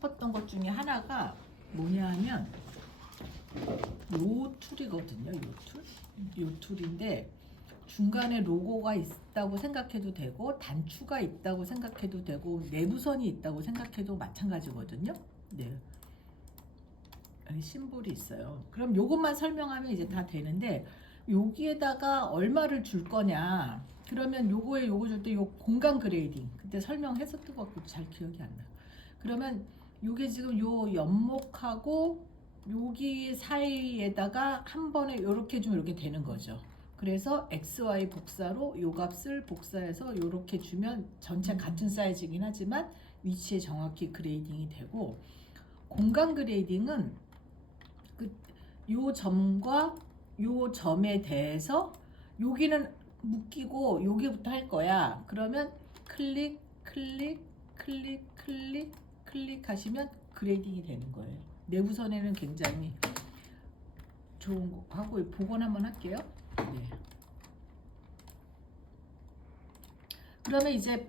싶었던 것 중에 하나가 뭐냐 하면 요 툴이거든요. 요 툴인데 중간에 로고가 있다고 생각해도 되고 단추가 있다고 생각해도 되고 내부선이 있다고 생각해도 마찬가지거든요. 네. 여기 심볼이 있어요. 그럼 요것만 설명하면 이제 다 되는데 여기에다가 얼마를 줄 거냐 그러면 요거에 요거 줄 때 요 공간 그레이딩 그때 설명했었던 것 같고 잘 기억이 안 나요. 그러면 요게 지금 요 연목하고 여기 사이에다가 한 번에 요렇게 주면 이렇게 되는 거죠. 그래서 XY 복사로 요 값을 복사해서 요렇게 주면 전체 같은 사이즈이긴 하지만 위치에 정확히 그레이딩이 되고 공간 그레이딩은 요 점과 요 점에 대해서 여기는 묶이고 여기부터 할 거야. 그러면 클릭 클릭 클릭 클릭 클릭하시면 그레이딩이 되는 거예요. 내부선에는 굉장히 좋은 거 하고 복원 한번 할게요. 네. 그러면 이제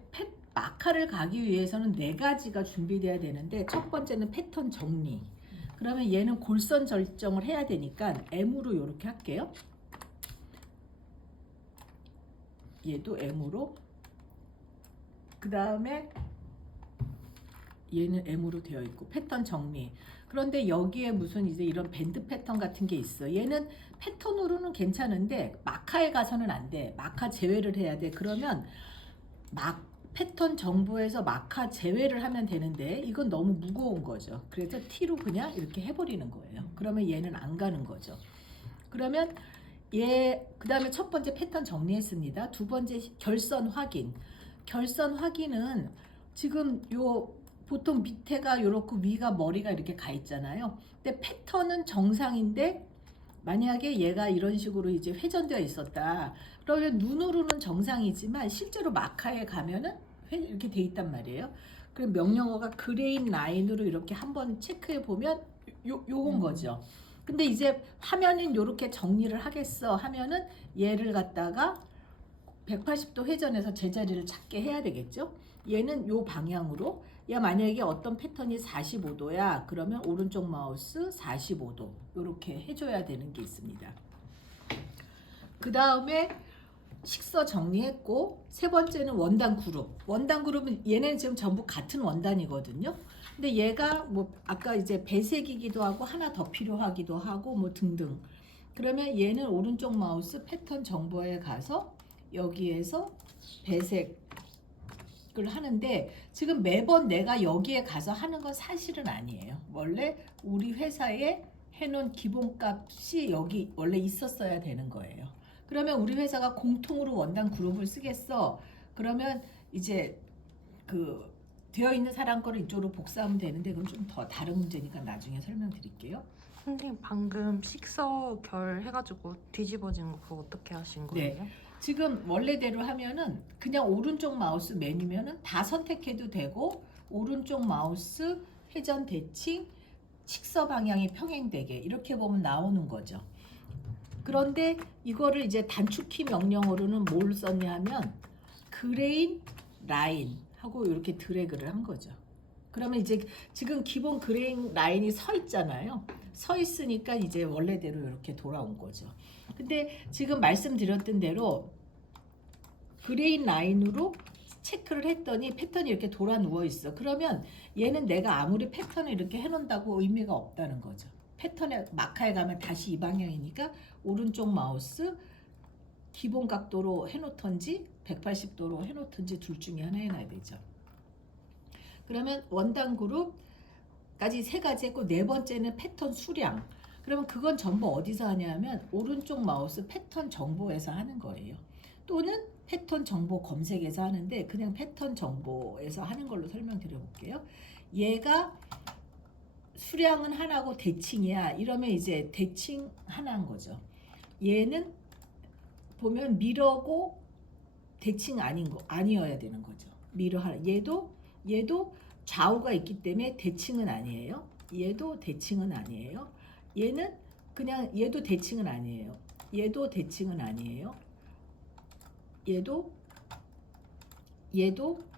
마카를 가기 위해서는 4가지가 준비돼야 되는데 첫 번째는 패턴 정리. 그러면 얘는 골선 설정을 해야 되니까 M으로 이렇게 할게요. 얘도 M으로. 그 다음에 얘는 M으로 되어 있고 패턴 정리. 그런데 여기에 무슨 이제 이런 밴드 패턴 같은 게 있어. 얘는 패턴으로는 괜찮은데 마카에 가서는 안 돼. 마카 제외를 해야 돼. 그러면 패턴 정보에서 마카 제외를 하면 되는데 이건 너무 무거운 거죠. 그래서 T로 그냥 이렇게 해버리는 거예요. 그러면 얘는 안 가는 거죠. 그러면 그 다음에 첫 번째 패턴 정리했습니다. 두 번째 결선 확인. 결선 확인은 지금 요 보통 밑에가 요렇고 위가 머리가 이렇게 가 있잖아요. 근데 패턴은 정상인데 만약에 얘가 이런 식으로 이제 회전되어 있었다. 그러면 눈으로는 정상이지만 실제로 마카에 가면은 이렇게 돼 있단 말이에요. 그럼 명령어가 그레인 라인으로 이렇게 한번 체크해 보면 요건 거죠. 근데 이제 화면은 요렇게 정리를 하겠어 하면은 얘를 갖다가 180도 회전해서 제자리를 찾게 해야 되겠죠. 얘는 요 방향으로 만약에 어떤 패턴이 45도야 그러면 오른쪽 마우스 45도 이렇게 해줘야 되는 게 있습니다. 그 다음에 식서 정리했고 세 번째는 원단 그룹. 원단 그룹은 얘네는 지금 전부 같은 원단이거든요. 근데 얘가 뭐 아까 이제 배색이기도 하고 하나 더 필요하기도 하고 뭐 등등. 그러면 얘는 오른쪽 마우스 패턴 정보에 가서 여기에서 배색을 하는데 지금 매번 내가 여기에 가서 하는 건 사실은 아니에요. 원래 우리 회사에 해놓은 기본값이 여기 원래 있었어야 되는 거예요. 그러면 우리 회사가 공통으로 원단 그룹을 쓰겠어. 그러면 이제 그 되어 있는 사람 거를 이쪽으로 복사하면 되는데 그럼 좀 더 다른 문제니까 나중에 설명드릴게요. 선생님 방금 식서 결 해가지고 뒤집어진 거 그거 어떻게 하신 거예요? 네. 지금 원래대로 하면은 그냥 오른쪽 마우스 메뉴면은 다 선택해도 되고 오른쪽 마우스 회전 대칭 식서 방향이 평행되게 이렇게 보면 나오는 거죠. 그런데 이거를 이제 단축키 명령어로는 뭘 썼냐 하면 그레인 라인 하고 이렇게 드래그를 한 거죠. 그러면 이제 지금 기본 그레인 라인이 서 있잖아요. 서 있으니까 이제 원래대로 이렇게 돌아온 거죠. 근데 지금 말씀드렸던 대로 그레인 라인으로 체크를 했더니 패턴이 이렇게 돌아 누워 있어. 그러면 얘는 내가 아무리 패턴을 이렇게 해놓는다고 의미가 없다는 거죠. 패턴에 마카에 가면 다시 이 방향이니까 오른쪽 마우스 기본 각도로 해놓던지 180도로 해놓던지 둘 중에 하나 해놔야 되죠. 그러면 원단 그룹까지 3가지 했고 네 번째는 패턴 수량. 그러면 그건 전부 어디서 하냐면 오른쪽 마우스 패턴 정보에서 하는 거예요. 또는 패턴 정보 검색에서 하는데 그냥 패턴 정보에서 하는 걸로 설명드려 볼게요. 얘가 수량은 하나고 대칭이야. 이러면 이제 대칭 하나인 거죠. 얘는 보면 미러고 대칭 아니어야 되는 거죠. 미러 하나. 얘도 좌우가 있기 때문에 대칭은 아니에요. 얘도 대칭은 아니에요. 얘는 그냥 얘도 대칭은 아니에요. 얘도 대칭은 아니에요. 얘도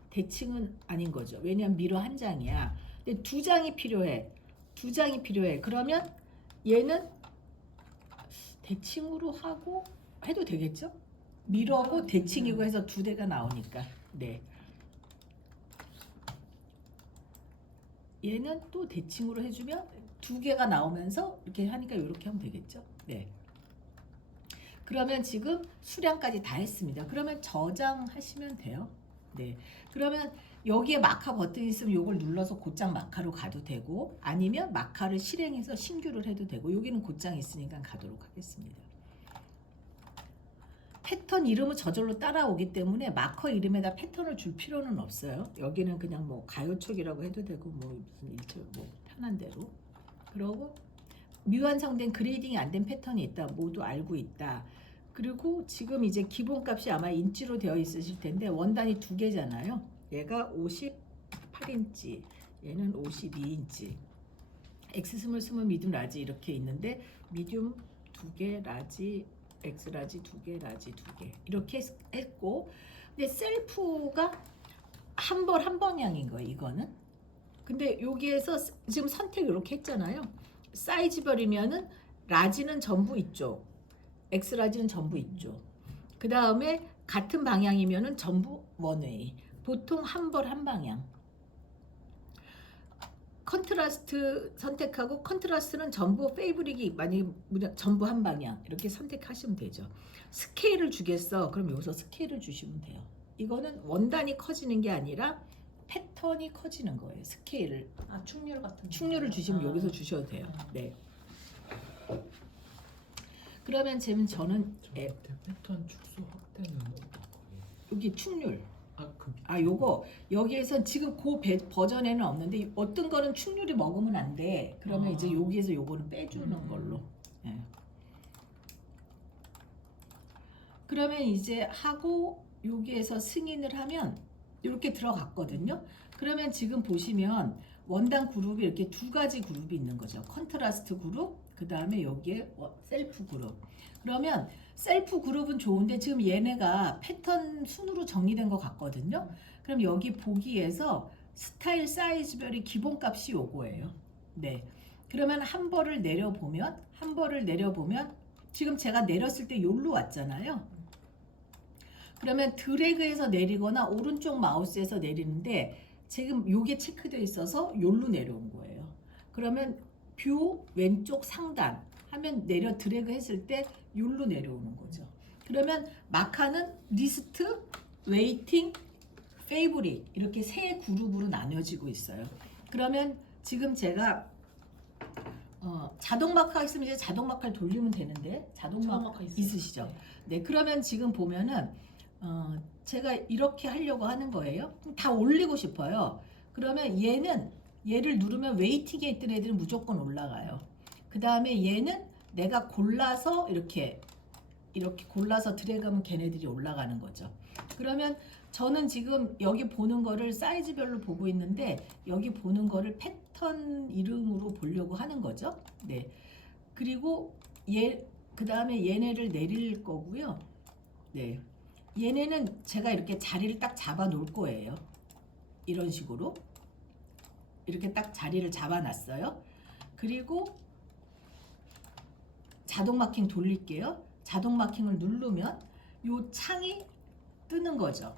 대칭은 아닌 거죠. 왜냐면 미러 한 장이야. 근데 두 장이 필요해. 두 장이 필요해. 그러면 얘는 대칭으로 하고 해도 되겠죠? 미러고 대칭이고 해서 두 대가 나오니까. 네. 얘는 또 대칭으로 해주면 두 개가 나오면서 이렇게 하니까 이렇게 하면 되겠죠? 네. 그러면 지금 수량까지 다 했습니다. 그러면 저장하시면 돼요. 네. 그러면 여기에 마카 버튼이 있으면 이걸 눌러서 곧장 마카로 가도 되고 아니면 마카를 실행해서 신규를 해도 되고 여기는 곧장 있으니까 가도록 하겠습니다. 패턴 이름은 저절로 따라오기 때문에 마커 이름에다 패턴을 줄 필요는 없어요. 여기는 그냥 뭐 가요촉이라고 해도 되고 뭐 무슨 일체 뭐 편한 대로. 그러고 미완성된 그레이딩이 안 된 패턴이 있다. 모두 알고 있다. 그리고 지금 이제 기본값이 아마 인치로 되어 있으실 텐데 원단이 두 개잖아요. 얘가 58인치, 얘는 52인치. X 스몰 스몰 미디움 라지 이렇게 있는데 미디움 두 개, 라지 X 라지 두 개, 라지 두 개 이렇게 했고, 근데 셀프가 한 벌 한 방향인 거예요. 이거는. 근데 여기에서 지금 선택 이렇게 했잖아요. 사이즈별이면은 라지는 전부 이쪽, X 라지는 전부 이쪽. 그 다음에 같은 방향이면은 전부 원웨이. 보통 한 벌 한 방향. 컨트라스트 선택하고 컨트라스트는 전부 페이브릭이 많이 전부 한 방향 이렇게 선택하시면 되죠. 스케일을 주겠어. 그럼 여기서 스케일을 주시면 돼요. 이거는 원단이 커지는 게 아니라 패턴이 커지는 거예요. 스케일을. 충률 같은 충률을 주시면 여기서 주셔도 돼요. 네. 그러면 지금 저는 패턴 축소 확대는 여기 충률. 그 요거 여기에서 지금 그 버전에는 없는데 어떤 거는 충률이 먹으면 안 돼. 그러면 이제 여기에서 요거는 빼주는 걸로. 예. 그러면 이제 하고 여기에서 승인을 하면 이렇게 들어갔거든요. 그러면 지금 보시면 원단 그룹이 이렇게 두 가지 그룹이 있는 거죠. 컨트라스트 그룹, 그 다음에 여기에 셀프 그룹. 그러면 셀프 그룹은 좋은데 지금 얘네가 패턴 순으로 정리된 것 같거든요. 그럼 여기 보기에서 스타일 사이즈별이 기본값이 요거예요. 네. 그러면 한 벌을 내려보면 지금 제가 내렸을 때 요로 왔잖아요. 그러면 드래그해서 내리거나 오른쪽 마우스에서 내리는데 지금 요게 체크되어 있어서 요로 내려온 거예요. 그러면 뷰 왼쪽 상단 하면 내려 드래그 했을 때 요로 내려오는 거죠. 그러면 마카는 리스트, 웨이팅, 페이보릿 이렇게 세 그룹으로 나뉘어지고 있어요. 그러면 지금 제가 자동 마카 있으면 이제 자동 마카를 돌리면 되는데 자동 마카 있으시죠? 네, 그러면 지금 보면은 제가 이렇게 하려고 하는 거예요. 다 올리고 싶어요. 그러면 얘를 누르면 웨이팅에 있던 애들은 무조건 올라가요. 그 다음에 얘는 내가 골라서 이렇게 골라서 드래그하면 걔네들이 올라가는 거죠. 그러면 저는 지금 여기 보는 거를 사이즈별로 보고 있는데 여기 보는 거를 패턴 이름으로 보려고 하는 거죠. 네. 그리고 그 다음에 얘네를 내릴 거고요. 네. 얘네는 제가 이렇게 자리를 딱 잡아 놓을 거예요. 이런 식으로. 이렇게 딱 자리를 잡아 놨어요. 그리고 자동 마킹 돌릴게요. 자동 마킹을 누르면 요 창이 뜨는 거죠.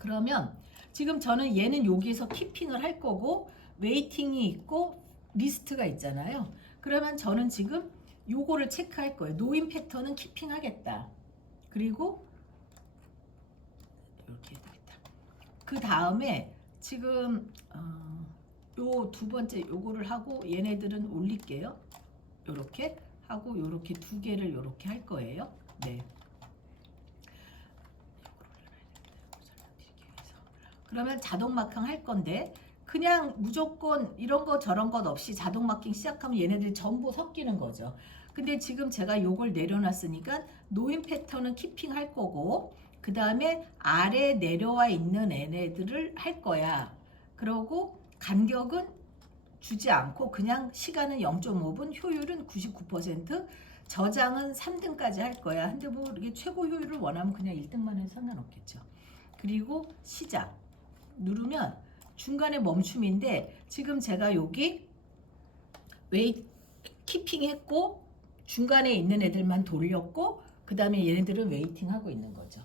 그러면 지금 저는 얘는 여기에서 키핑을 할 거고 웨이팅이 있고 리스트가 있잖아요. 그러면 저는 지금 요거를 체크할 거예요. 노인 패턴은 키핑 하겠다. 그리고 이렇게 해야겠다. 그 다음에 지금 요 두 번째 요거를 하고 얘네들은 올릴게요. 요렇게 하고 요렇게 두 개를 요렇게 할 거예요. 네. 그러면 자동 마킹 할 건데 그냥 무조건 이런 거 저런 것 없이 자동 마킹 시작하면 얘네들이 전부 섞이는 거죠. 근데 지금 제가 요걸 내려놨으니까 노인 패턴은 키핑 할 거고 그 다음에 아래 내려와 있는 얘네들을 할 거야. 그러고 간격은 주지 않고 그냥 시간은 0.5분, 효율은 99%, 저장은 3등까지 할 거야. 근데 뭐 이게 최고 효율을 원하면 그냥 1등만 해도 상관없겠죠. 그리고 시작 누르면 중간에 멈춤인데 지금 제가 여기 웨이트 키핑 했고 중간에 있는 애들만 돌렸고 그 다음에 얘네들은 웨이팅 하고 있는 거죠.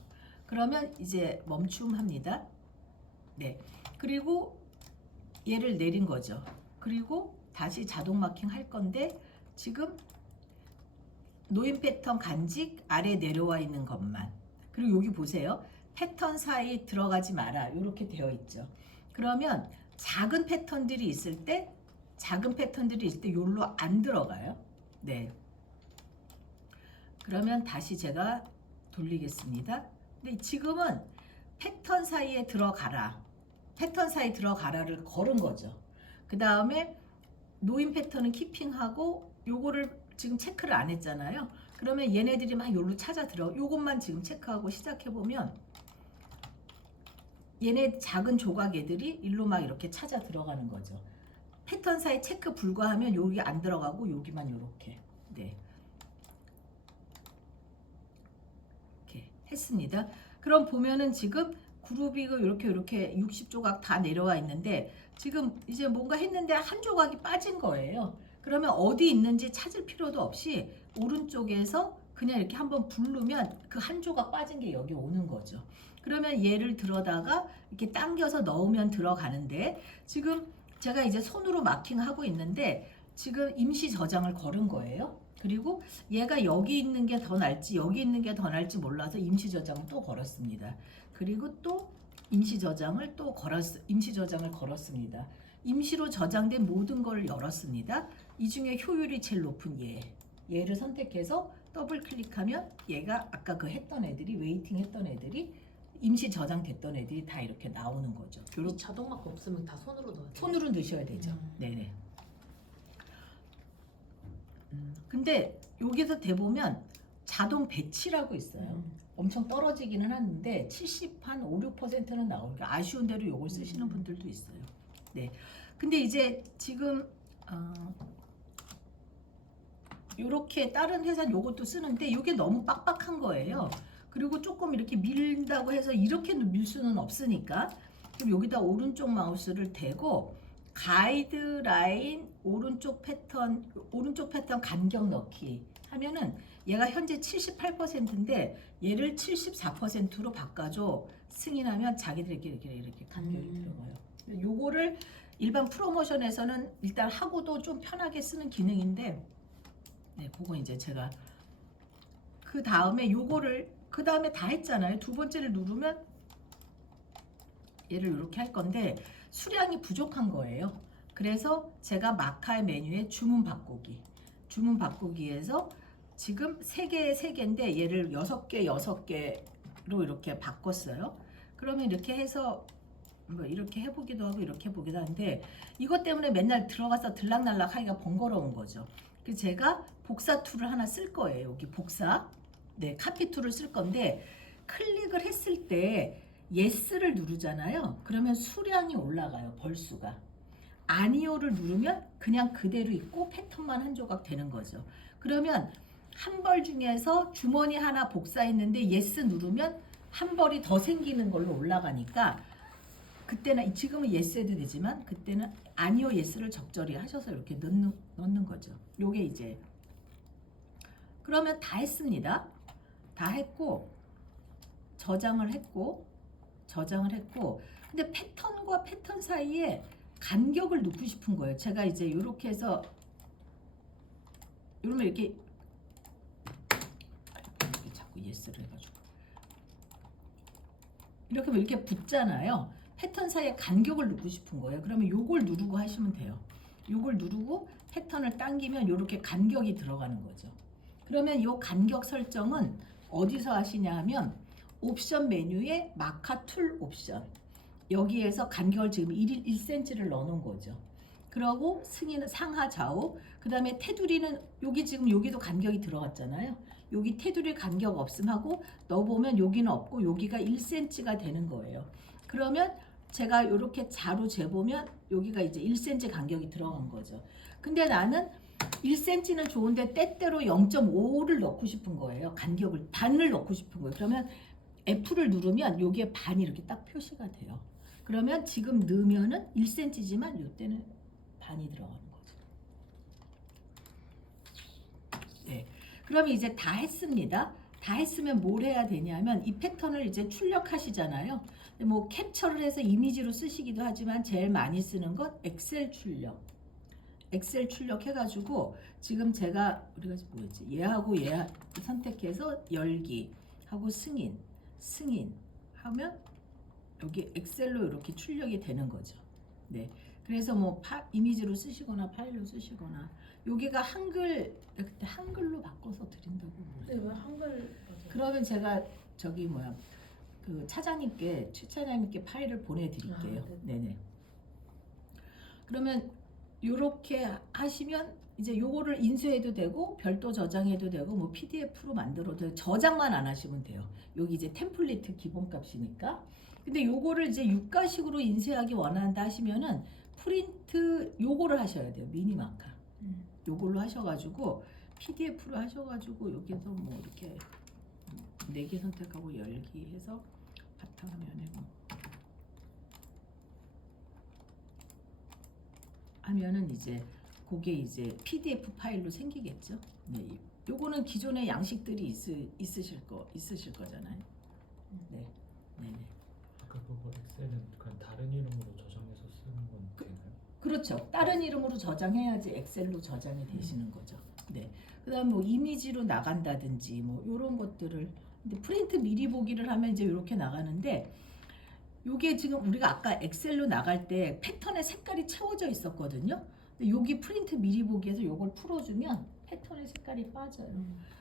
그러면 이제 멈춤합니다. 네. 그리고 얘를 내린 거죠. 그리고 다시 자동 마킹 할 건데 지금 노인 패턴 간직 아래 내려와 있는 것만. 그리고 여기 보세요. 패턴 사이 들어가지 마라. 이렇게 되어 있죠. 그러면 작은 패턴들이 있을 때 요로 안 들어가요. 네. 그러면 다시 제가 돌리겠습니다. 근데 지금은 패턴 사이에 들어가라. 패턴 사이 들어가라를 걸은 거죠. 그 다음에 노인 패턴은 키핑하고 요거를 지금 체크를 안 했잖아요. 그러면 얘네들이 막 요로 찾아 들어. 요것만 지금 체크하고 시작해 보면 얘네 작은 조각 애들이 일로 막 이렇게 찾아 들어가는 거죠. 패턴 사이 체크 불가하면 여기 안 들어가고 여기만 요렇게. 네. 이렇게 했습니다. 그럼 보면은 지금 그룹이 이렇게 60조각 다 내려와 있는데 지금 이제 뭔가 했는데 한 조각이 빠진 거예요. 그러면 어디 있는지 찾을 필요도 없이 오른쪽에서 그냥 이렇게 한번 부르면 그 한 조각 빠진 게 여기 오는 거죠. 그러면 얘를 들어다가 이렇게 당겨서 넣으면 들어가는데 지금 제가 이제 손으로 마킹하고 있는데 지금 임시 저장을 걸은 거예요. 그리고 얘가 여기 있는 게 더 날지 여기 있는 게 더 날지 몰라서 임시 저장을 또 걸었습니다. 그리고 또 임시 저장을 걸었습니다. 임시로 저장된 모든 걸 열었습니다. 이 중에 효율이 제일 높은 얘를 선택해서 더블 클릭하면 얘가 아까 그 했던 애들이 웨이팅 했던 애들이 임시 저장됐던 애들이 다 이렇게 나오는 거죠. 이 자동 마크 없으면 다 손으로 넣어야 돼요. 손으로 넣으셔야 되죠. 네네. 근데 여기서 대보면 자동 배치라고 있어요. 엄청 떨어지기는 하는데 5-6%는 나오니까 아쉬운 대로 이걸 쓰시는 분들도 있어요. 네. 근데 이제 지금 요렇게 다른 회사는 요것도 쓰는데 이게 너무 빡빡한 거예요. 그리고 조금 이렇게 밀다고 해서 이렇게 밀 수는 없으니까 그럼 여기다 오른쪽 마우스를 대고 가이드라인 오른쪽 패턴 간격 넣기 하면은 얘가 현재 78%인데 얘를 74%로 바꿔줘. 승인하면 자기들에게 이렇게 간격이 들어가요. 요거를 일반 프로모션에서는 일단 하고도 좀 편하게 쓰는 기능인데 네, 그거 이제 제가 그 다음에 다 했잖아요. 두 번째를 누르면 얘를 이렇게 할 건데 수량이 부족한 거예요. 그래서 제가 마카의 메뉴에 주문 바꾸기에서 지금 3개인데 얘를 6개로 이렇게 바꿨어요. 그러면 이렇게 해서 뭐 이렇게 해보기도 하고 이렇게 해보기도 하는데 이것 때문에 맨날 들어가서 들락날락 하기가 번거로운 거죠. 그래서 제가 복사 툴을 하나 쓸 거예요. 여기 복사. 네, 카피 툴을 쓸 건데 클릭을 했을 때 yes를 누르잖아요. 그러면 수량이 올라가요. 벌수가. 아니오를 누르면 그냥 그대로 있고 패턴만 한 조각 되는 거죠. 그러면 한 벌 중에서 주머니 하나 복사했는데 yes 누르면 한 벌이 더 생기는 걸로 올라가니까 그때는 지금은 yes 해도 되지만 그때는 아니오 yes를 적절히 하셔서 이렇게 넣는 거죠. 요게 이제 그러면 다 했습니다. 다 했고 저장을 했고 근데 패턴과 패턴 사이에 간격을 놓고 싶은 거예요. 제가 이제 이렇게 해서 이러면 이렇게 자꾸 yes를 해가지고 이렇게 하면 이렇게 붙잖아요. 패턴 사이에 간격을 놓고 싶은 거예요. 그러면 요걸 누르고 하시면 돼요. 요걸 누르고 패턴을 당기면 이렇게 간격이 들어가는 거죠. 그러면 요 간격 설정은 어디서 하시냐 하면 옵션 메뉴에 마카 툴 옵션 여기에서 간격을 지금 1cm를 넣어놓은 거죠. 그러고 승인은 상하 좌우 그 다음에 테두리는 여기 지금 여기도 간격이 들어갔잖아요. 여기 테두리 간격 없음하고 넣어보면 여기는 없고 여기가 1cm가 되는 거예요. 그러면 제가 이렇게 자로 재보면 여기가 이제 1cm 간격이 들어간 거죠. 근데 나는 1cm는 좋은데 때때로 0.5를 넣고 싶은 거예요. 간격을 반을 넣고 싶은 거예요. 그러면 F를 누르면 여기에 반이 이렇게 딱 표시가 돼요. 그러면 지금 넣으면은 1cm지만 이때는 반이 들어가는 거죠. 네. 그럼 이제 다 했습니다. 다 했으면 뭘 해야 되냐면 이 패턴을 이제 출력하시잖아요. 뭐 캡처를 해서 이미지로 쓰시기도 하지만 제일 많이 쓰는 건 엑셀 출력. 엑셀 출력해가지고 지금 제가 우리가 뭐였지? 얘하고 얘 선택해서 열기 하고 승인 하면 여기 엑셀로 이렇게 출력이 되는 거죠. 네. 그래서 뭐 이미지로 쓰시거나 파일로 쓰시거나 여기가 한글 그때 한글로 바꿔서 드린다고 네, 왜 한글 맞아요? 그러면 제가 저기 뭐야 그 최 차장님께 파일을 보내드릴게요. 아, 네네. 그러면 요렇게 하시면 이제 요거를 인수해도 되고 별도 저장해도 되고 뭐 PDF로 만들어도 되고 저장만 안 하시면 돼요. 여기 이제 템플릿 기본값이니까. 근데 요거를 이제 육가식으로 인쇄하기 원한다 하시면은 프린트 요거를 하셔야 돼요. 미니마카. 요걸로 하셔가지고 PDF로 하셔가지고 여기서 뭐 이렇게 4개 선택하고 열기 해서 바탕화면에 뭐 하면은 이제 그게 이제 PDF 파일로 생기겠죠. 네, 요거는 기존의 양식들이 있으실 거잖아요. 네, 네. 아까 그거 엑셀은 그냥 다른 이름으로 저장해서 쓰는 건 되나요? 그렇죠. 다른 이름으로 저장해야지 엑셀로 저장이 되시는 거죠. 네. 그다음 뭐 이미지로 나간다든지 뭐 이런 것들을 근데 프린트 미리 보기를 하면 이제 이렇게 나가는데 요게 지금 우리가 아까 엑셀로 나갈 때 패턴의 색깔이 채워져 있었거든요. 근데 여기 프린트 미리 보기에서 요걸 풀어주면 패턴의 색깔이 빠져요.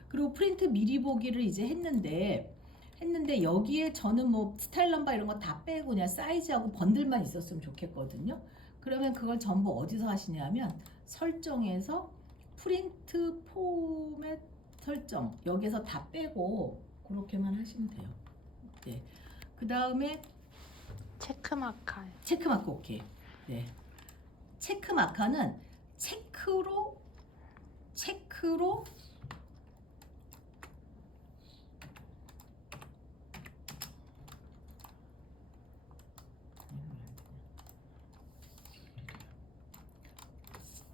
그리고 프린트 미리 보기를 이제 했는데 여기에 저는 뭐 스타일 넘버 이런 거 다 빼고 그냥 사이즈하고 번들만 있었으면 좋겠거든요. 그러면 그걸 전부 어디서 하시냐면 설정에서 프린트 포맷 설정 여기서 다 빼고 그렇게만 하시면 돼요. 네. 그 다음에 체크마카요. 체크마크 오케이. 네. 체크마카는 체크로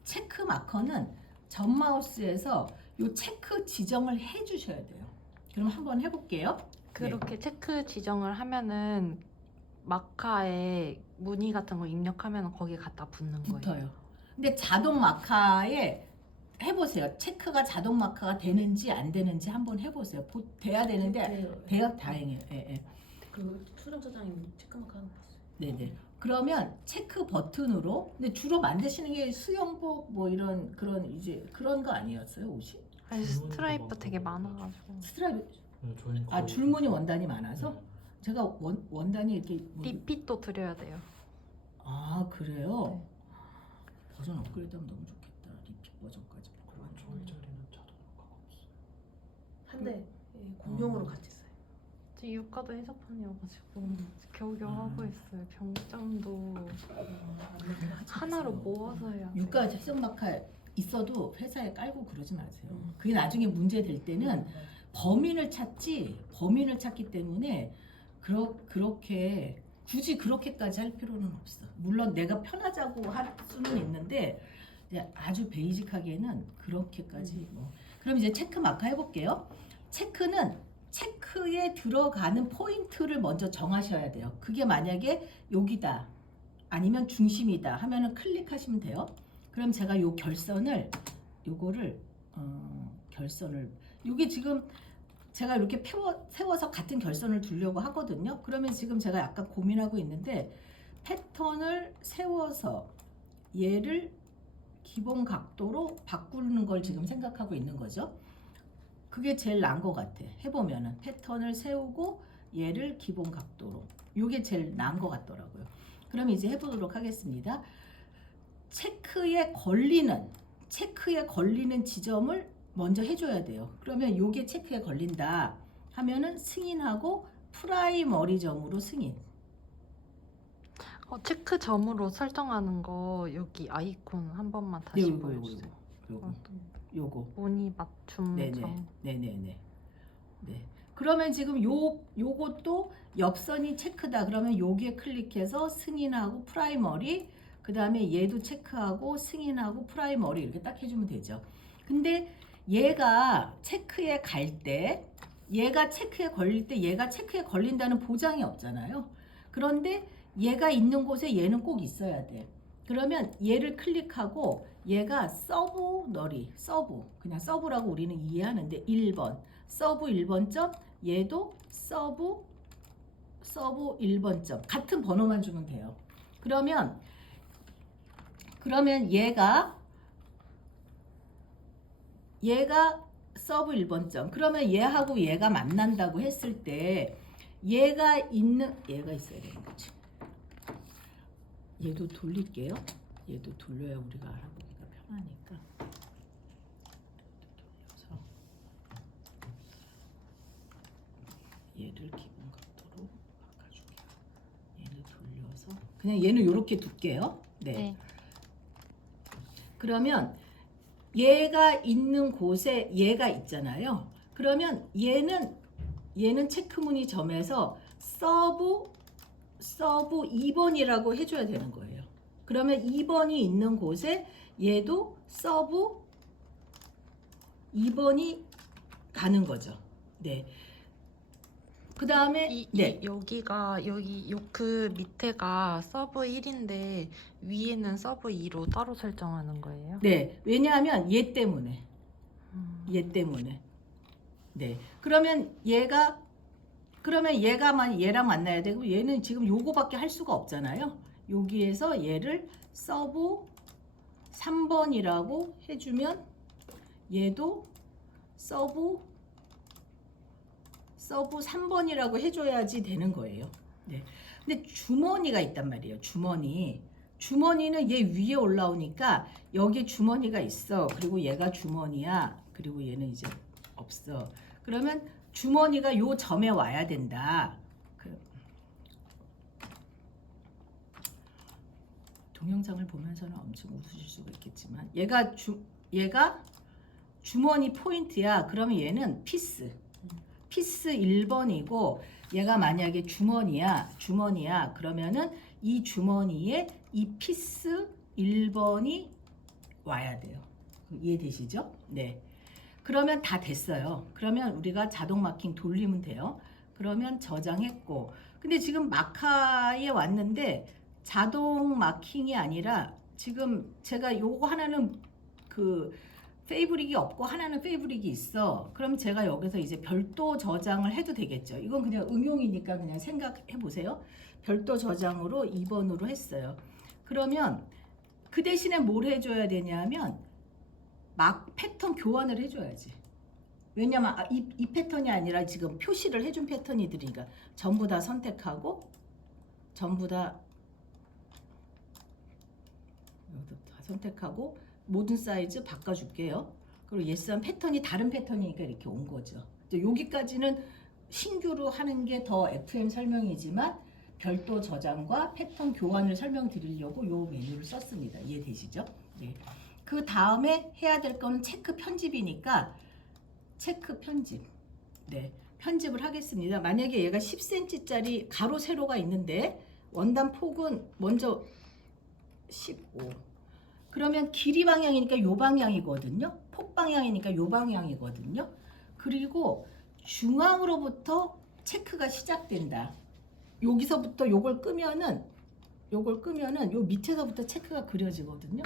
체크 마커는 전 마우스에서 요 체크 지정을 해 주셔야 돼요. 그럼 한번 해볼게요. 그렇게 체크 지정을 하면은 마카에 무늬 같은 거 입력하면 거기에 갖다 붙는 거예요. 붙어요. 근데 자동 마카에 해보세요. 체크가 자동 마카가 되는지 안 되는지 한번 해보세요. 돼야 되는데 돼야 다행이에요. 예, 예. 그 수정 차장님 체크마크 하는 거 봤어요. 네네. 그러면 체크 버튼으로 근데 주로 만드시는 게 수영복 뭐 이런 그런 이제 그런 거 아니었어요 옷이? 아니, 스트라이프 되게 많아가지고 스트라이프 네, 저희는 아 거의 줄무늬 원단이 많아서 네. 제가 원단이 이렇게 뭐 리핏도 드려야 돼요. 아 그래요? 네. 버전 업그레이드하면 너무 좋겠다. 리핏 버전까지. 그런 저희 자리는 자동 녹화가 없어요. 한대 공용으로 같이 써요. 저 유가도 해석판이어가지고 겨우겨우 하고 있어요. 병점도 하나로 모아서 해야 돼요. 유가 색성 마카 있어도 회사에 깔고 그러지 마세요. 그게 나중에 문제 될 때는 범인을 찾기 때문에 그렇게 굳이 그렇게까지 할 필요는 없어. 물론 내가 편하자고 할 수는 있는데 이제 아주 베이직하게는 그렇게까지 뭐. 그럼 이제 체크 마카 해볼게요. 체크는 체크에 들어가는 포인트를 먼저 정하셔야 돼요. 그게 만약에 여기다 아니면 중심이다 하면은 클릭하시면 돼요. 그럼 제가 요 결선을 요게 지금 제가 이렇게 세워서 같은 결선을 두려고 하거든요. 그러면 지금 제가 약간 고민하고 있는데 패턴을 세워서 얘를 기본 각도로 바꾸는 걸 지금 생각하고 있는 거죠. 그게 제일 나은 것 같아. 해보면은 패턴을 세우고 얘를 기본 각도로 요게 제일 나은 것 같더라고요. 그럼 이제 해보도록 하겠습니다. 체크에 걸리는 지점을 먼저 해줘야 돼요. 그러면 요게 체크에 걸린다 하면은 승인하고 프라이머리 점으로 승인. 체크 점으로 설정하는 거 여기 아이콘 한 번만 다시 보여주세요. 요거 무늬 맞춤 점. 네네. 네. 그러면 지금 요것도 옆선이 체크다. 그러면 여기에 클릭해서 승인하고 프라이머리, 그 다음에 얘도 체크하고 승인하고 프라이머리 이렇게 딱 해주면 되죠. 근데 얘가 체크에 갈 때, 얘가 체크에 걸릴 때 얘가 체크에 걸린다는 보장이 없잖아요. 그런데 얘가 있는 곳에 얘는 꼭 있어야 돼. 그러면 얘를 클릭하고 얘가 서브 너리, 서브, 그냥 서브라고 우리는 이해하는데 1번, 서브 1번 점, 얘도 서브 1번 점, 같은 번호만 주면 돼요. 그러면 얘가 서브 1번 점, 그러면 얘하고 얘가 만난다고 했을 때 얘가 있어야 되는 거지. 얘도 돌릴게요. 얘도 돌려야 우리가 알아보기가 편하니까. 돌려서 얘를 기본 각도로 바꿔줄게요. 얘를 돌려서 그냥 얘는 이렇게 둘게요. 네. 그러면 얘가 있는 곳에 얘가 있잖아요. 그러면 얘는 체크무늬 점에서 서브 2번이라고 해줘야 되는 거예요. 그러면 2번이 있는 곳에 얘도 서브 2번이 가는 거죠. 네. 그 다음에 여기가 그 밑에가 서브 1인데 위에는 서브 2로 따로 설정하는 거예요? 네. 왜냐하면 얘 때문에. 네. 그러면 얘가 얘랑 만나야 되고 얘는 지금 요거밖에 할 수가 없잖아요. 여기에서 얘를 서브 3번이라고 해주면 얘도 서브 3번이라고 해줘야지 되는 거예요. 네. 근데 주머니가 있단 말이에요. 주머니는 얘 위에 올라오니까 여기 주머니가 있어. 그리고 얘가 주머니야. 그리고 얘는 이제 없어. 그러면 주머니가 요 점에 와야 된다. 동영상을 보면서는 엄청 웃으실 수가 있겠지만 얘가 주머니 포인트야. 그러면 얘는 피스 1번이고 얘가 만약에 주머니야. 그러면은 이 주머니에 이 피스 1번이 와야 돼요. 이해되시죠? 네. 그러면 다 됐어요. 그러면 우리가 자동 마킹 돌리면 돼요. 그러면 저장했고, 근데 지금 마카에 왔는데 자동 마킹이 아니라 지금 제가 요거 하나는 페이브릭이 없고 하나는 페이브릭이 있어. 그럼 제가 여기서 이제 별도 저장을 해도 되겠죠. 이건 그냥 응용이니까 그냥 생각해 보세요. 별도 저장으로 2번으로 했어요. 그러면 그 대신에 뭘 해줘야 되냐면 패턴 교환을 해줘야지. 왜냐면 이 패턴이 아니라 지금 표시를 해준 패턴이들이니까 전부 다 선택하고 모든 사이즈 바꿔줄게요. 그리고 예스한 패턴이 다른 패턴이니까 이렇게 온 거죠. 여기까지는 신규로 하는 게 더 FM 설명이지만 별도 저장과 패턴 교환을 설명드리려고 이 메뉴를 썼습니다. 이해되시죠? 네. 그 다음에 해야 될 거는 체크 편집이니까 체크 편집. 네. 편집을 하겠습니다. 만약에 얘가 10cm짜리 가로 세로가 있는데 원단 폭은 먼저 15. 그러면 길이 방향이니까 요 방향이거든요. 폭 방향이니까 요 방향이거든요. 그리고 중앙으로부터 체크가 시작된다. 여기서부터 요걸 끄면은 요 밑에서부터 체크가 그려지거든요.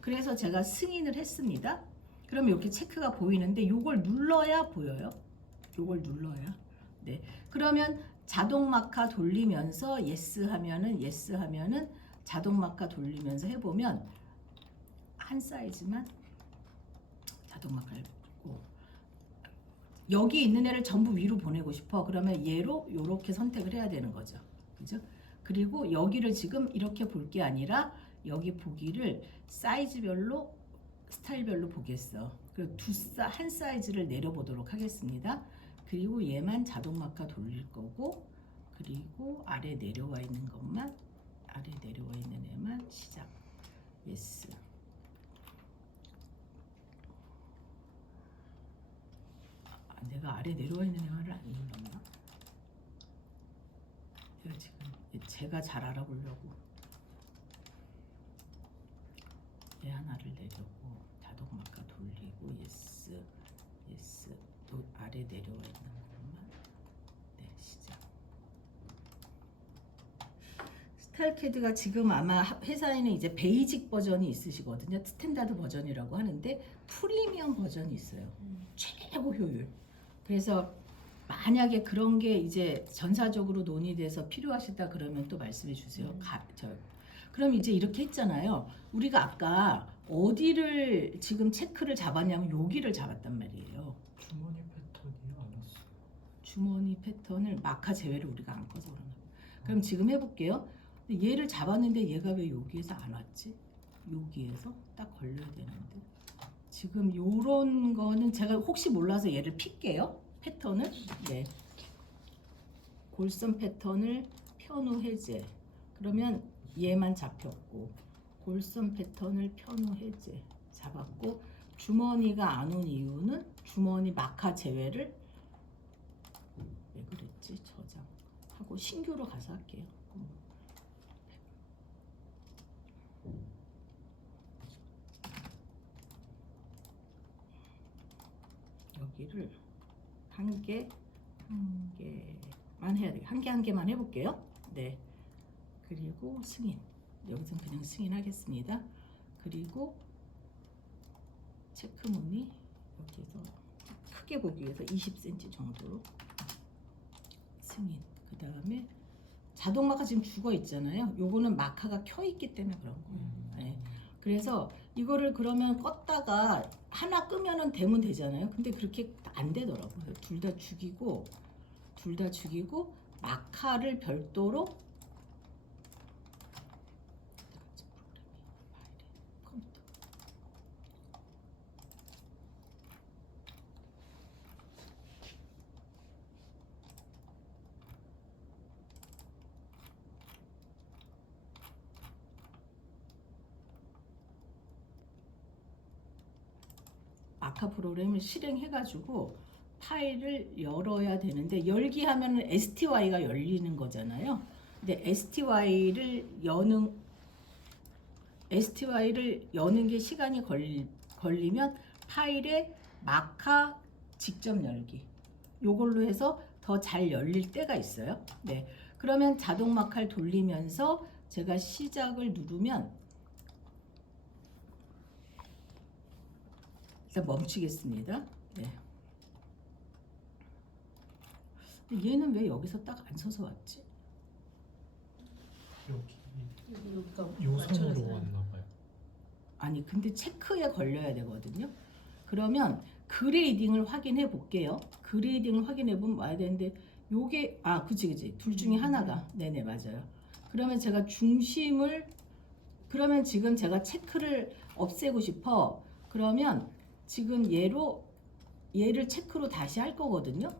그래서 제가 승인을 했습니다. 그러면 이렇게 체크가 보이는데 요걸 눌러야 보여요. 요걸 눌러야. 네. 그러면 자동 마카 돌리면서 예스 하면은 자동 마카 돌리면서 해보면 한 사이즈만 자동 마카를 보고 여기 있는 애를 전부 위로 보내고 싶어. 그러면 얘로 요렇게 선택을 해야 되는 거죠. 그죠? 그리고 여기를 지금 이렇게 볼 게 아니라 여기 보기를 사이즈별로 스타일별로 보겠어. 그리고 한 사이즈를 내려보도록 하겠습니다. 그리고 얘만 자동 마카 돌릴 거고 그리고 아래 내려와 있는 애만 시작. 예스. 내가 아래 내려와 있는 애만을 안 눌렀나? 제가 지금 제가 잘 알아보려고 얘 하나를 내려고 자동 마카 돌리고 예스 또 아래 내려와 있는 것만. 네, 시작. 스타일캐드가 지금 아마 회사에는 이제 베이직 버전이 있으시거든요. 스탠다드 버전이라고 하는데 프리미엄 버전이 있어요. 최고 효율. 그래서 만약에 그런 게 이제 전사적으로 논의돼서 필요하시다 그러면 또 말씀해 주세요. 그럼 이제 이렇게 했잖아요. 우리가 아까 어디를 지금 체크를 잡았냐면 여기를 잡았단 말이에요. 주머니 패턴이 안 왔어. 주머니 패턴을 마카 제외를 우리가 안 꺼서 그러나. 그럼 지금 해볼게요. 근데 얘를 잡았는데 얘가 왜 여기에서 안 왔지? 여기에서 딱 걸려야 되는데 지금 요런 거는 제가 혹시 몰라서 얘를 필게요. 패턴을. 네. 골선 패턴을 편후 해제. 그러면 얘만 잡혔고 골선 패턴을 편후 해제 잡았고 주머니가 안 온 이유는 주머니 마카 제외를 왜 그랬지? 저장하고 신규로 가서 할게요. 여기를 한 개만 해야 돼요. 한 개만 해볼게요. 네. 그리고 승인. 여기서는 그냥 승인하겠습니다. 그리고 체크 무늬 여기서 크게 보기 위해서 20cm 정도로 승인. 그 다음에 자동 마카 지금 죽어 있잖아요. 요거는 마카가 켜 있기 때문에 그런 거예요. 네. 그래서 이거를 그러면 껐다가 하나 끄면은 되면 되잖아요. 근데 그렇게 안 되더라고요. 둘 다 죽이고 마카를 별도로 마카 프로그램을 실행해가지고 파일을 열어야 되는데 열기 하면은 STY가 열리는 거잖아요. 근데 STY를 여는 게 시간이 걸리면 파일에 마카 직접 열기 요걸로 해서 더 잘 열릴 때가 있어요. 네, 그러면 자동 마카를 돌리면서 제가 시작을 누르면 일단 멈추겠습니다. 네. 근데 얘는 왜 여기서 딱 안 서서 왔지? 여기가 요 선으로 맞춰져서요. 왔나 봐요. 아니 근데 체크에 걸려야 되거든요. 그러면 그레이딩을 확인해 볼게요. 그레이딩을 확인해 보면 와야 되는데 요게 그치 둘 중에 하나가 네네 맞아요. 그러면 제가 중심을 그러면 지금 제가 체크를 없애고 싶어. 그러면 지금 얘를 체크로 다시 할 거거든요.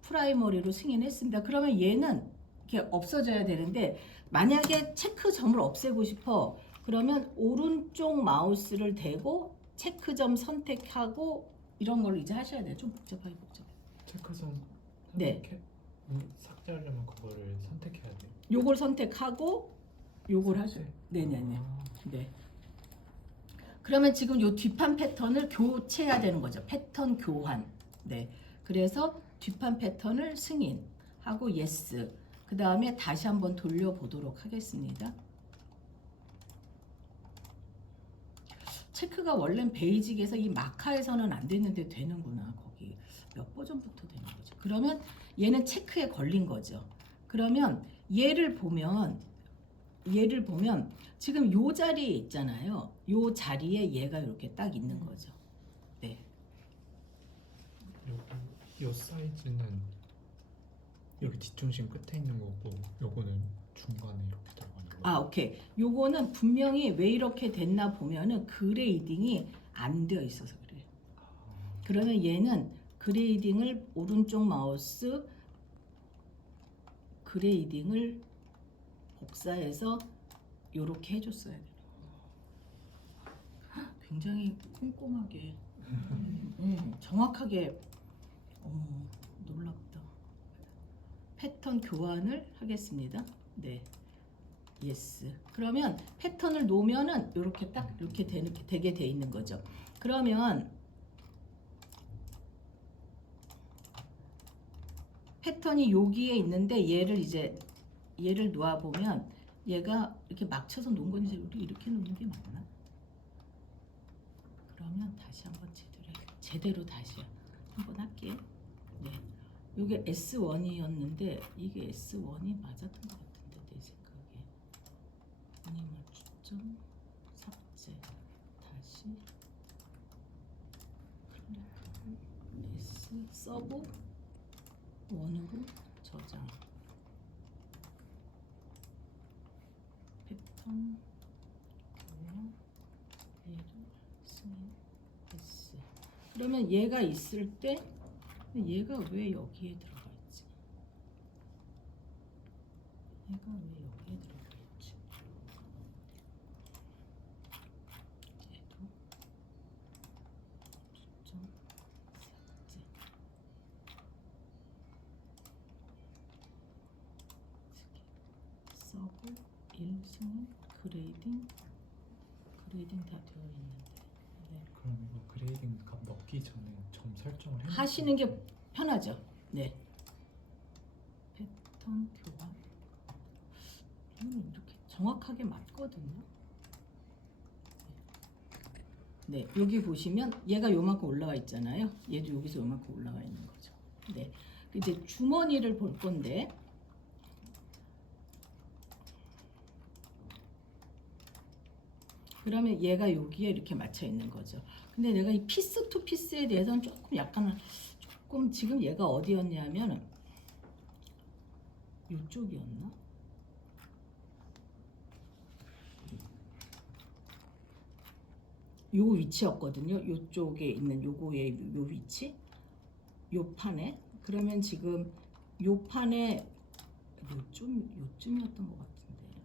프라이머리로 승인했습니다. 그러면 얘는 이렇게 없어져야 되는데 만약에 체크점을 없애고 싶어. 그러면 오른쪽 마우스를 대고 체크점 선택하고 이런 걸로 이제 하셔야 돼요. 좀 복잡해. 체크점 네. 선택해? 삭제하려면 그거를 선택해야 돼요. 요걸 선택하고 요걸 하세요. 네네네. 아, 네. 그러면 지금 요 뒷판 패턴을 교체해야 되는 거죠. 패턴 교환. 네. 그래서 뒷판 패턴을 승인하고 예스. 그 다음에 다시 한번 돌려보도록 하겠습니다. 체크가 원래는 베이직에서 이 마카에서는 안 됐는데 되는구나. 거기 몇 버전부터 되는 거죠. 그러면 얘는 체크에 걸린 거죠. 그러면 얘를 보면 지금 요 자리에 있잖아요. 요 자리에 얘가 이렇게 딱 있는 거죠. 네. 요 사이즈는 여기 뒷중심 끝에 있는 거고 요거는 중간에 이렇게 들어가는 거예요. 오케이. 요거는 분명히 왜 이렇게 됐나 보면은 그레이딩이 안 되어 있어서 그래요. 그러면 얘는 그레이딩을 오른쪽 마우스 그레이딩을 복사해서 요렇게 해줬어야 돼요. 굉장히 꼼꼼하게 정확하게 놀랍다. 패턴 교환을 하겠습니다. 네. 예스. 그러면 패턴을 놓으면은 이렇게 딱 이렇게 되게 돼 있는 거죠. 그러면 패턴이 여기에 있는데 얘를 놓아 보면 얘가 이렇게 막 쳐서 놓은 건지 우리 이렇게 놓는 게 맞나? 그러면 다시 한번 제대로 다시 한번 할게요. 네. 이게 S1이었는데 이게 S1이 맞았던 것 같은데 내 생각에. 아니면 주점 삭제 다시 클릭하고 S 서브 원으로 저장 패턴 교환 얘를 승인 S. 그러면 얘가 있을 때 얘가 왜 여기에 들어가 있지? 얘가 왜 여기에 들어가 있지? 얘도 주점 삭제 서브 1승인 그레이딩 다 되어 있는데 네. 그럼 이거 그레이딩 값 넣기 전에 점 설정을 하시는 게 편하죠. 네. 패턴 교환. 이렇게 정확하게 맞거든요. 네, 여기 보시면 얘가 요만큼 올라와 있잖아요. 얘도 여기서 요만큼 올라와 있는 거죠. 네. 이제 주머니를 볼 건데 그러면 얘가 여기에 이렇게 맞춰 있는 거죠. 근데 내가 이 피스 투 피스에 대해서는 조금 지금 얘가 어디였냐면 이쪽이었나? 요 위치였거든요. 요쪽에 있는 요거의 요 위치, 요 판에. 그러면 지금 요 판에 요쯤이었던 것 같은데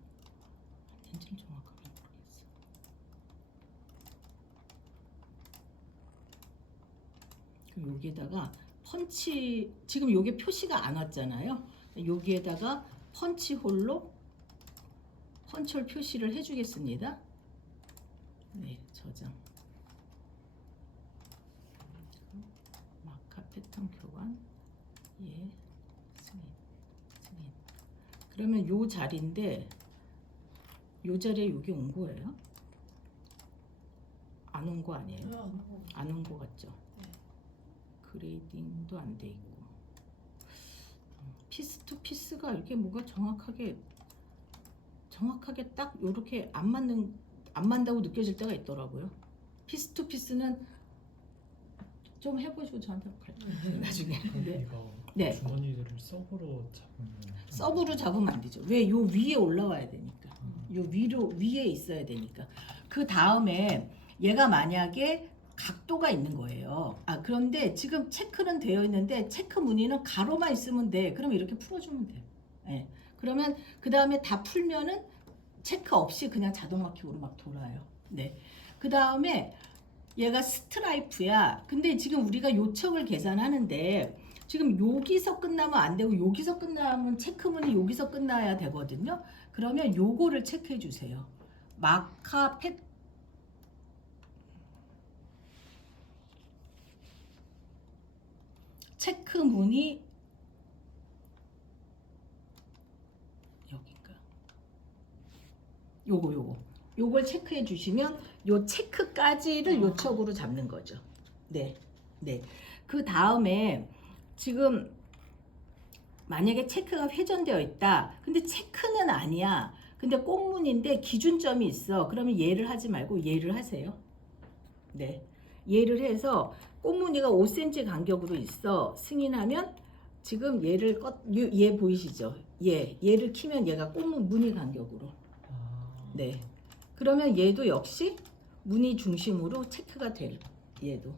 완전 정확하게 모르겠어. 그럼 여기에다가 펀치, 지금 요게 표시가 안 왔잖아요. 여기에다가 펀치홀로 펀치홀 표시를 해주겠습니다. 네, 저장. 마카 패턴 교환. 예, 승인. 그러면 요 자리인데 요 자리에 여기 온 거예요? 안 온 거 아니에요? 안 온 거 같죠? 네. 그레이딩도 안 돼 있고. 피스 투 피스가 이렇게 뭐가 정확하게 딱 요렇게 안 맞다고 느껴질 때가 있더라고요. 피스 투 피스는 좀 해보시고 저한테 나중에. 네. 이거 네. 주머니들을 서브로 잡으면 서브로 잡으면 안 되죠. 왜? 요 위에 올라와야 되니까. 요 위에 있어야 되니까. 그 다음에 얘가 만약에 각도가 있는 거예요. 그런데 지금 체크는 되어 있는데 체크 무늬는 가로만 있으면 돼. 그럼 이렇게 풀어주면 돼요. 네. 그러면 그 다음에 다 풀면은 체크 없이 그냥 자동 마킹으로 막 돌아요. 네. 그 다음에 얘가 스트라이프야. 근데 지금 우리가 요청을 계산하는데 지금 여기서 끝나면 안 되고 여기서 끝나면 체크문이 여기서 끝나야 되거든요. 그러면 요거를 체크해 주세요. 마카 펫 체크문이 여긴가? 요걸 체크해 주시면 요 체크까지를 요척으로 잡는 거죠. 네. 그 다음에 지금 만약에 체크가 회전되어 있다. 근데 체크는 아니야. 근데 꽁문인데 기준점이 있어. 그러면 얘를 하지 말고 얘를 하세요. 네. 얘를 해서 꽁무니가 5cm 간격으로 있어. 승인하면 지금 얘 보이시죠? 얘를 키면 얘가 꽁문 무늬 간격으로. 네. 그러면 얘도 역시 무늬 중심으로 체크가 될 얘도.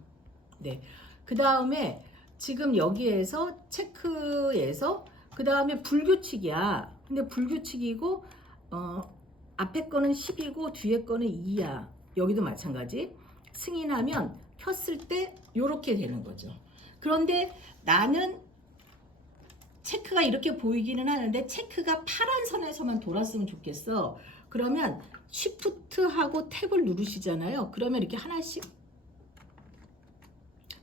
네. 그 다음에 지금 여기에서 체크에서 그 다음에 불규칙이야. 근데 불규칙이고 앞에 거는 10이고 뒤에 거는 2야. 여기도 마찬가지. 승인하면 켰을 때 이렇게 되는 거죠. 그런데 나는 체크가 이렇게 보이기는 하는데 체크가 파란 선에서만 돌았으면 좋겠어. 그러면 쉬프트하고 탭을 누르시잖아요. 그러면 이렇게 하나씩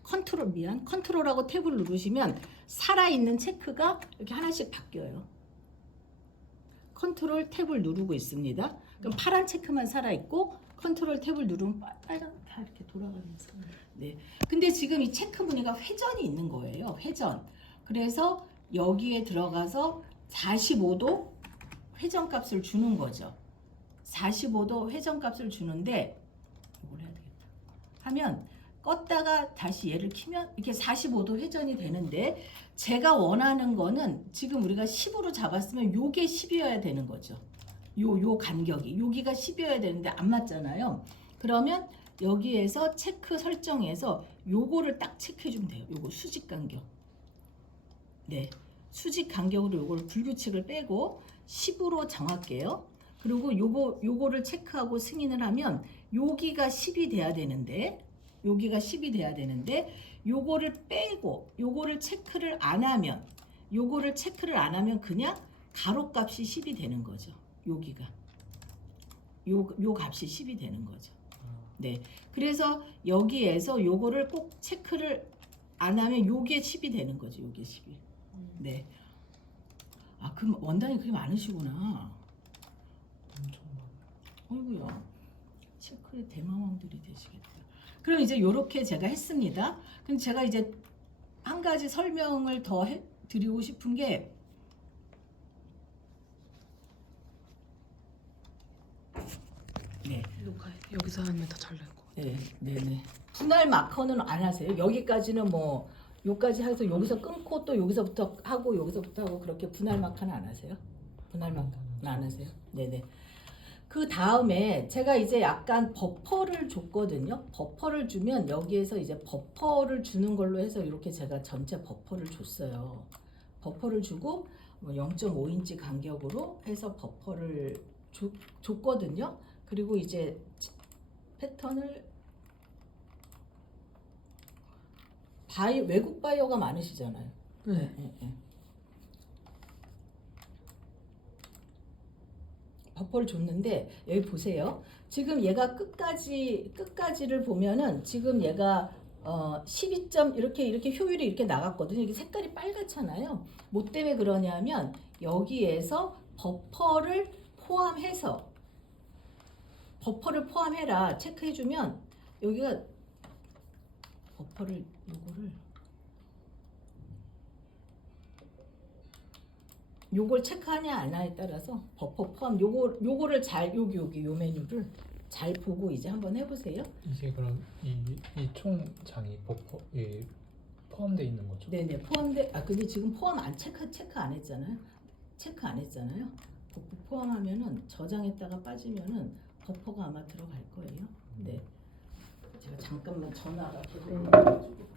컨트롤하고 탭을 누르시면 살아있는 체크가 이렇게 하나씩 바뀌어요. 컨트롤 탭을 누르고 있습니다. 그럼 파란 체크만 살아있고 컨트롤 탭을 누르면 빨간 다 이렇게 돌아가면서. 네. 근데 지금 이 체크 무늬가 회전이 있는 거예요. 회전. 그래서 여기에 들어가서 45도 회전값을 주는 거죠. 45도 회전값을 주는데 이걸 해야 되겠다. 하면 껐다가 다시 얘를 키면 이렇게 45도 회전이 되는데 제가 원하는 거는 지금 우리가 10으로 잡았으면 요게 10이어야 되는 거죠. 요 간격이 여기가 10이어야 되는데 안 맞잖아요. 그러면 여기에서 체크 설정에서 요거를 딱 체크해 주면 돼요. 요거 수직 간격. 네. 수직 간격으로 요걸 불규칙을 빼고 10으로 정할게요. 그리고 요거를 체크하고 승인을 하면 여기가 10이 돼야 되는데 여기가 10이 돼야 되는데 요거를 빼고 요거를 체크를 안 하면 그냥 가로값이 10이 되는 거죠. 여기가 요 값이 10이 되는 거죠. 네. 그래서 여기에서 요거를 꼭 체크를 안 하면 요게 10이 되는 거죠. 요게 10이. 네. 아, 그럼 원단이 그게 많으시구나. 엄청 많아요. 어이구야. 체크의 대마왕들이 되시겠다. 그럼 이제 요렇게 제가 했습니다. 그럼 제가 이제 한 가지 설명을 더 드리고 싶은 게 네. 여기서 하면 더 잘 날 것 같아요. 네. 분할 마커는 안 하세요? 여기까지는 뭐 여기까지 해서 여기서 끊고 또 여기서부터 하고 그렇게 분할 마커는 안 하세요? 분할 마커는 안 하세요? 네네. 그 다음에 제가 이제 약간 버퍼를 줬거든요. 버퍼를 주면 여기에서 이제 버퍼를 주는 걸로 해서 이렇게 제가 전체 버퍼를 줬어요. 버퍼를 주고 0.5인치 간격으로 해서 버퍼를 줬거든요. 그리고 이제 패턴을 외국 바이어가 많으시잖아요. 네. 버퍼를 줬는데 여기 보세요. 지금 얘가 끝까지를 보면은 지금 얘가 12점 이렇게 효율이 이렇게 나갔거든요. 이게 색깔이 빨갛잖아요. 뭐 때문에 그러냐면 여기에서 버퍼를 포함해라 체크해주면 여기가 버퍼를 요걸 체크하냐 안 하냐에 따라서 버퍼 포함 요거를 잘 요 메뉴를 잘 보고 이제 한번 해보세요. 이게 그럼 이 총장이 버퍼 포함되어 있는 거죠? 네네 포함돼. 근데 지금 체크 안 했잖아요. 버퍼 포함하면은 저장했다가 빠지면은 버퍼가 아마 들어갈 거예요. 네. 제가 잠깐만 전화가 계속 와가지고.